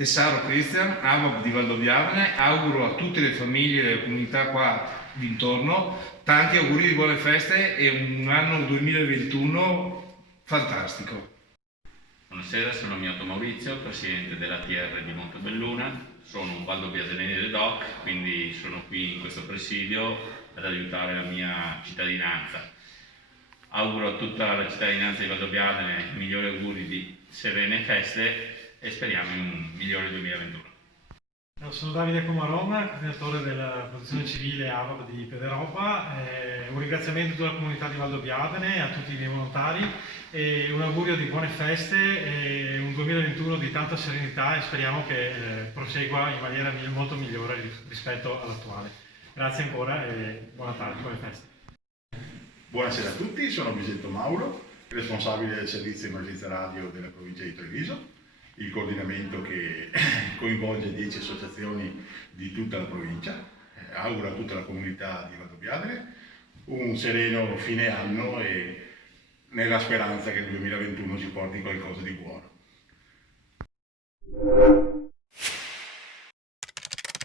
Tessaro Cristian, AVAP di Valdobbiadene, auguro a tutte le famiglie e le comunità qua d'intorno tanti auguri di buone feste e un anno 2021 fantastico. Buonasera, sono Mioto Maurizio, presidente della TR di Montebelluna, sono un valdobbiadenese doc, quindi sono qui in questo presidio ad aiutare la mia cittadinanza. Auguro a tutta la cittadinanza di Valdobbiadene i migliori auguri di serene feste e speriamo in un migliore 2021. Sono Davide Comaroma, coordinatore della protezione civile AVAP di Pederopa. Un ringraziamento a tutta la comunità di Valdobbiadene, a tutti i miei volontari e un augurio di buone feste e un 2021 di tanta serenità e speriamo che prosegua in maniera molto migliore rispetto all'attuale. Grazie ancora e buona tarde, buone feste. Buonasera a tutti, sono Bisetto Mauro, responsabile del servizio emergenza radio della provincia di Treviso, il coordinamento che coinvolge 10 associazioni di tutta la provincia. Auguro a tutta la comunità di Valdobbiadene un sereno fine anno e nella speranza che il 2021 ci porti qualcosa di buono.